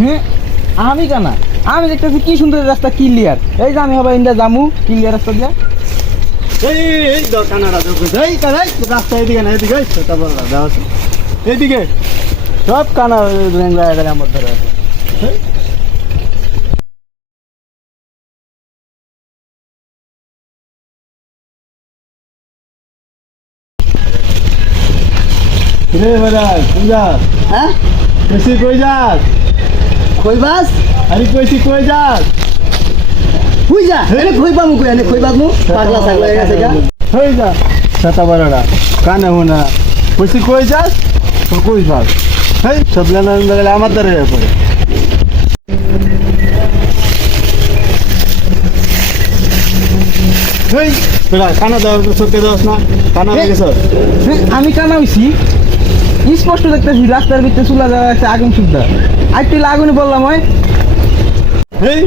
হ্যাঁ আমি কানা আমি দেখতেছি কি সুন্দর রাস্তা ক্লিয়ার। এই যে আমি হবে ইন্ডিয়া জামু ক্লিয়ার রাস্তা দিয়া। এই কানাডা রাস্তা এদিকে না, এদিকে ছোটা বড় দাও এদিকে সব কানা আমার ধরে আছে। রে বড়াই কই যাস? হ্যাঁ কইছি কই যাস? কই বাস আরে কইছি কই যাস? কই যা এনে কই পামু কই এনে কই পামু পাগলা ছাগলা হয়ে গেছে গা। হই যা ছোটা বড়টা কানে হোনা কইছি কই যাস? তো কই যাস? হেই সব লেনা গেলে আমার ধরে পড়ে। হেই বেড়া কানা দাও চোখে দাস না, কানা হয়ে গেছ। হ্যাঁ, আমি কানা হইছি স্পষ্ট দেখতেছি রাস্তার ভিতরে চুলা যাওয়া আছে আগুন সুদ্ধা। আর তুই আগুনে বললাম হয় এই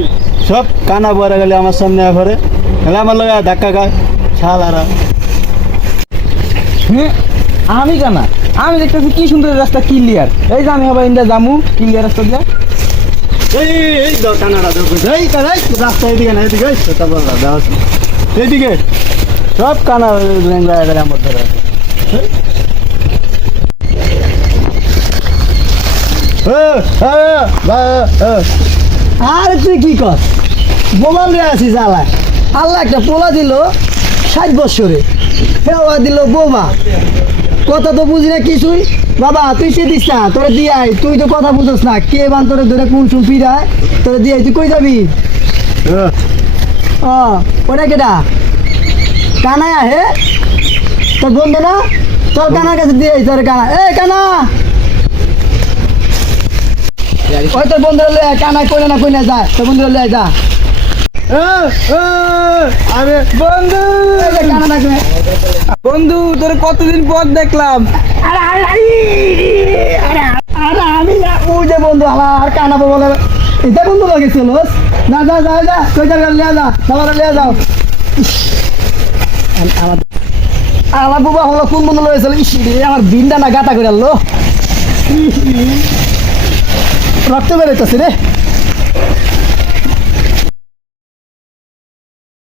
সব কানা বড় গেলে আমার সামনে পরে তাহলে আমার লাগে ধাক্কা খায় শালারা। হ্যাঁ আমি কানা আমি দেখতেছি কি সুন্দর রাস্তা ক্লিয়ার। এই যে আমি হবে ইন্ডিয়া জামু ক্লিয়ার রাস্তা দিয়া। এই কানাডা এই কানাই রাস্তা এদিকে না, এদিকে ছোটা বড় দাও এদিকে সব কানা গেলে আমার ধরে আছে। আর তুই কি কর বোমাল রে আছিস আল্লাহ আল্লাহ একটা পোলা দিল 60 বছরে হেওয়া দিল বোমা। কথা তো বুঝি না কিছুই। বাবা তুই সে দিস না তোরা দিয়াই, তুই তো কথা বুঝোস না কে বান তোরে ধরে কোন শুন ফিরায় তোরা দিয়াই তুই কই যাবি? ও ওটা কেটা কানায় আহে তোর বন্ধু না, তোর কানার কাছে দিয়াই তোর কানা। এ কানা ওই তোর বন্ধুরা লয়ে কানায় কইনা না কইনা যা, তোর বন্ধুরা লয়ে যা। আরে বন্ধু কানা ডাকে বন্ধু তোর কতদিন পর দেখলাম। আরে আমি ওই যে বন্ধু আমার কানা বলে এটা বন্ধু লাগেছিল না। যা যা যা কই জায়গা লিয়া যা সবার লিয়া যাও। আমার আমার বাবা হলো কোন বন্ধু লয়েছিল আমার বিন্দা না গাতা করে আনলো রক্ত বেরোইতেছে রে।